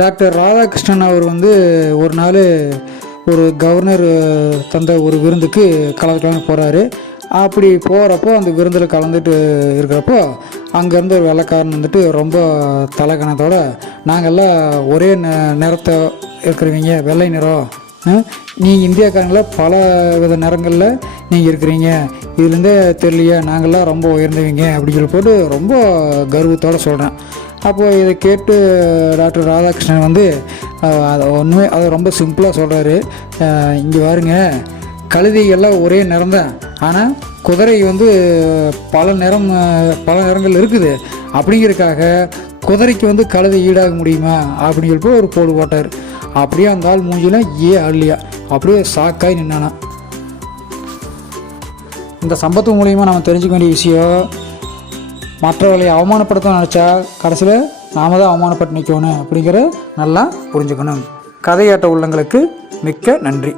Doctor Radhakrishnan அவர் வந்து ஒரு நாள் ஒரு கவர்னர் தந்த ஒரு விருந்துக்கு கலந்து போகிறாரு. அப்படி போகிறப்போ அந்த விருந்தில் கலந்துட்டு இருக்கிறப்போ அங்கேருந்து ஒரு வெள்ளைக்காரன் வந்துட்டு ரொம்ப தலைக்கணத்தோடு, நாங்கள்லாம் ஒரே நிறத்தை இருக்கிறவங்க, வெள்ளை நிறம், நீங்கள் இந்தியாக்காரங்களில் பல வித நிறங்களில் நீங்கள் இருக்கிறீங்க, இதுலேருந்தே தெரியலையா நாங்கள்லாம் ரொம்ப உயர்ந்தவங்க அப்படின்னு சொல்லி போட்டு ரொம்ப கர்வத்தோடு சொல்கிறேன். அப்போது இதை கேட்டு டாக்டர் ராதாகிருஷ்ணன் வந்து அதை ரொம்ப சிம்பிளாக சொல்கிறாரு. இங்கே பாருங்க, கழுதைகள்லாம் ஒரே நிறம் தான், ஆனால் குதிரை வந்து பல நிறங்கள் இருக்குது. அப்படிங்கிறதுக்காக குதிரைக்கு வந்து கழுதை ஈடாக முடியுமா அப்படின்னு சொல்லிட்டு ஒரு போடு போட்டார். அப்படியே அந்த ஆள் மூஞ்சினா அள்ளியா அப்படியே ஷாக்காகி நின்னானா. இந்த சம்பத்து மூலிமா நம்ம தெரிஞ்சுக்க வேண்டிய விஷயம், மற்றவர்களை அவமானப்படுத்த நினச்சா கடைசியில் நாம் தான் அவமானப்பட்டு நிற்கணும் அப்படிங்கிற நல்லா புரிஞ்சுக்கணும். கதையாட்ட உள்ளங்களுக்கு மிக்க நன்றி.